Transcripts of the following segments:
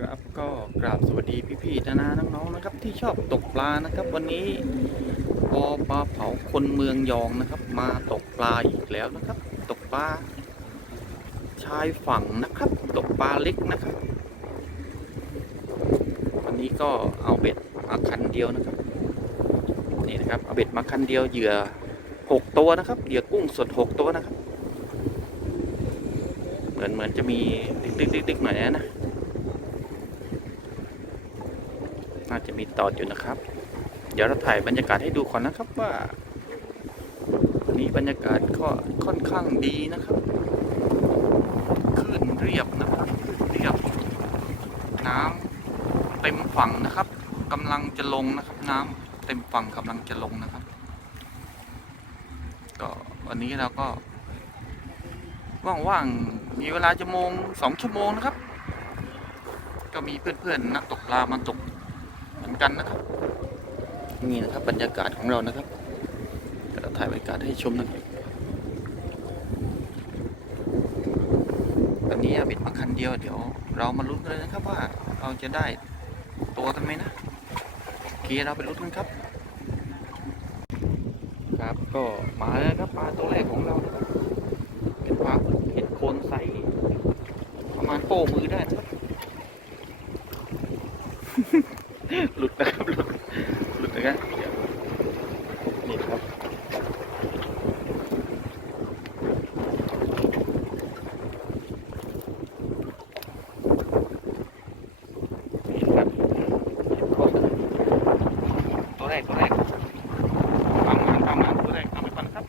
ครับก็กราบสวัสดีพี่ๆนานาน้องๆนะครับ ที่ชอบตกปลานะครับ วันนี้ปอปลาเผาคนเมืองยองนะครับ มาตกปลาอีกแล้วนะครับ ตกปลาชายฝั่งนะครับ ตกปลาเล็กนะครับ วันนี้ก็เอาเบ็ดมาคันเดียวนะครับนี่นะครับเอาเบ็ดมาคันเดียวเหยื่อหกตัวนะครับเหยื่อกุ้งสดหกตัวนะครับ เหมือนเหมือนจะมีดึกๆๆหน่อยนะน่า จะมีตอดอยู่นะครับ เดี๋ยวเราถ่ายบรรยากาศให้ดูก่อนนะครับว่าวันนี้บรรยากาศก็ค่อนข้างดีนะครับคลื่นเรียบนะครับเรียบ น้ำเต็มฝั่งนะครับกำลังจะลงนะครับ น้ำเต็มฝั่งกำลังจะลงนะครับ ก็วันนี้เราก็ว่างๆ มีเวลาจะโมงสองชั่วโมงนะครับ ก็มีเพื่อนๆ นักตกปลามาตก อนกันนะครับ นี่นะครับบรรยากาศของเรานะครับเราถ่ายบรรยากาศให้ชมนะครับวันนี้เบิดมาคันเดียวเดี๋ยว เรามาลุ้นกันเลยนะครับว่าเราจะได้ตัวกันไหมนะโอเคเราไปลุ้นกันครับ ครับก็มาแล้วนะครับปลาตัวแรกของเราเป็นปลาเห็ดโคนใสประมาณโป้มือได้ครับ หลุดนะครับหลุดหลุดนะครับเดี๋ยวนี่ครับนี่ครับตัวแรกตัวแรกปางมันปางมันตัวแรกทำไปก่อนครับ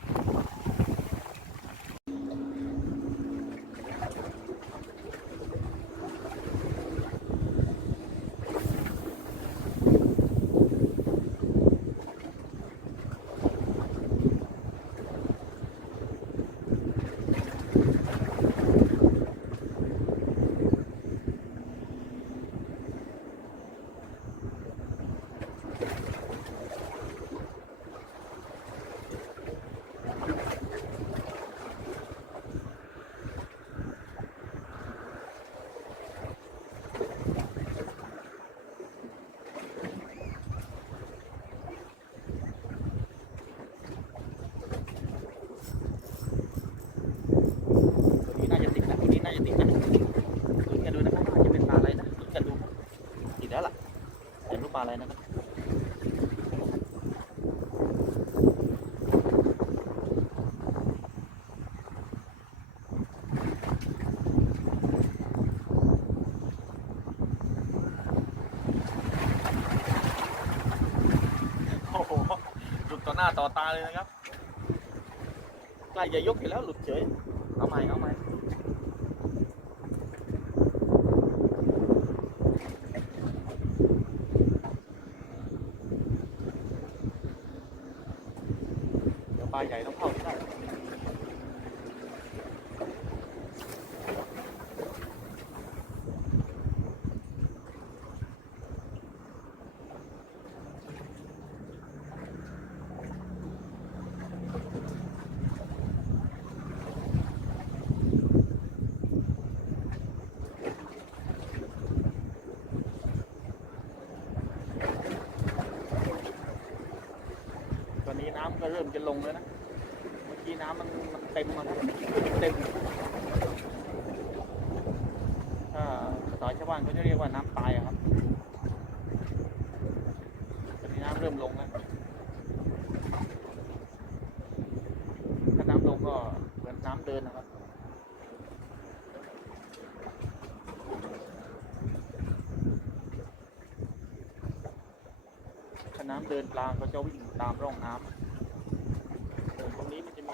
ตัวนี้น่าจะติดนะตัวนี้น่าจะติดนะลุ้นกันดูนะครับว่าจะเป็นปลาอะไรนะลุ้นกันดูครับติดแล้วล่ะแต่รู้ ปลาอะไรนะครับโอ้โหหลุดต่อหน้าต่อตาเลยนะครับใกล้จะยกอยู่แล้วหลุดเฉยเอาใหม่เอาใหม่เดี๋ยวปลาใหญ่ต้องเข้าที่ได้ตอนนี้น้ำก็เริ่มจะลงแล้วนะเมื่อกี้น้ำมันมันเต็มมาครับเต็มถ้าภาษาชาวบ้านเขาจะเรียกว่าน้ำตายอะครับตอนนี้น้ำเริ่มลงแล้วถ้าน้ำลงก็เหมือนน้ำเดินนะครับถ้าน้ำเดินปลาก็จะวิ่งตามร่องน้ำ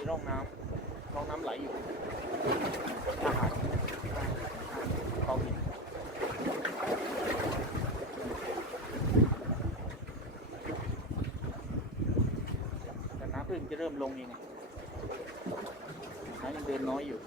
มีร่องน้ำร่องน้ำไหลอยู่อาหารกองหินแต่น้ำเพิ่งจะเริ่มลงเองน้ำยังเดินน้อยอยู่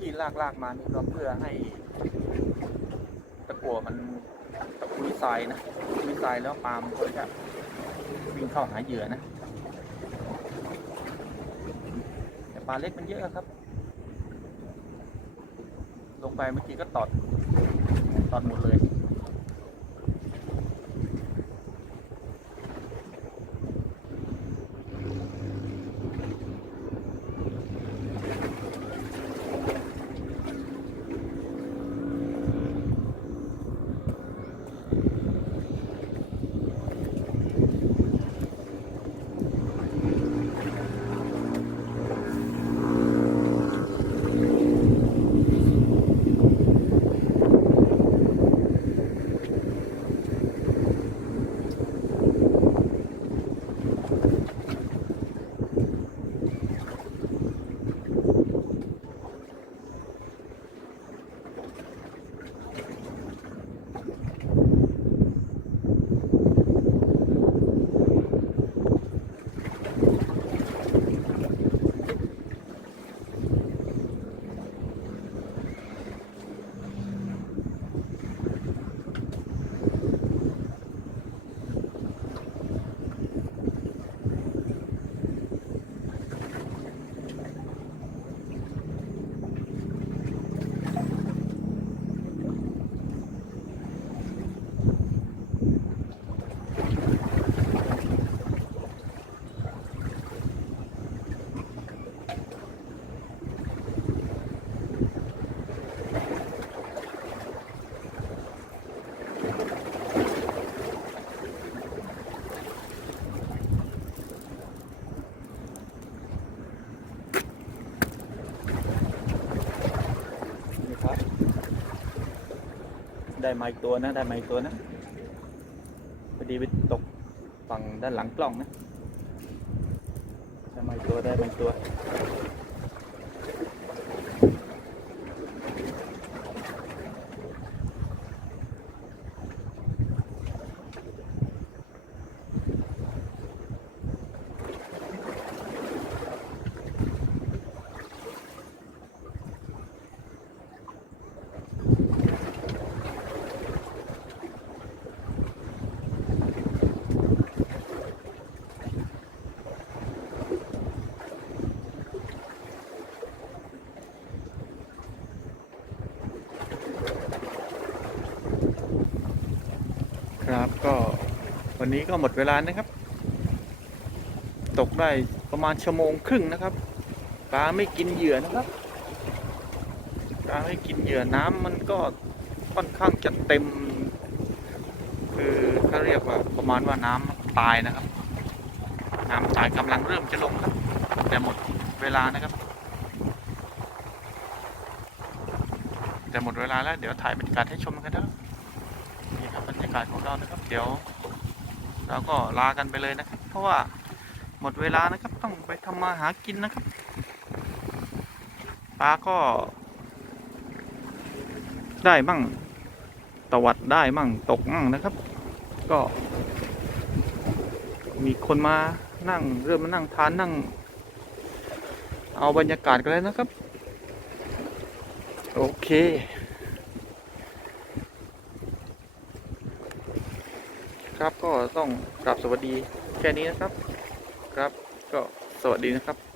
ที่ลากลากๆมานี่ก็เพื่อให้ตะกั่วมันตะคุยทรายนะคุยทรายแล้วปลามก็จะวิ่งเข้าหาเหยื่อนะแต่ปลาเล็กมันเยอะครับ ลงไปเมื่อกี้ก็ตอดตอดหมดเลย ได้ไม้ตัวนะ ได้ไม้ตัวนะพอดีไปตกฝั่งด้านหลังกล้องนะได้ไม้ตัวได้ไม้ตัว ครับ ก็วันนี้ก็หมดเวลานะครับ ตกได้ประมาณชั่วโมงครึ่งนะครับปลาไม่กินเหยื่อนะครับปลาไม่กินเหยื่อน้ำมันก็ค่อนข้างจะเต็ม คือเขาเรียกว่าประมาณว่าน้ำตายนะครับ น้ำตายกำลังเริ่มจะลงครับ แต่หมดเวลานะครับ แต่หมดเวลาแล้วเดี๋ยวถ่ายบรรยากาศให้ชมกันนะครับ นี่ครับบรรยากาศของเรานะครับ เดี๋ยว เราก็ลากันไปเลยนะครับ เพราะว่าหมดเวลานะครับต้องไปทำมาหากินนะครับปลาก็ได้มั่งตวัดได้มั่งตกมั่งนะครับ ก็ มีคนมานั่งเริ่มมานั่งทานนั่ง เอาบรรยากาศกันเลยนะครับ โอเค ครับก็ ต้องกราบสวัสดีแค่นี้นะครับ ครับ ก็สวัสดีนะครับ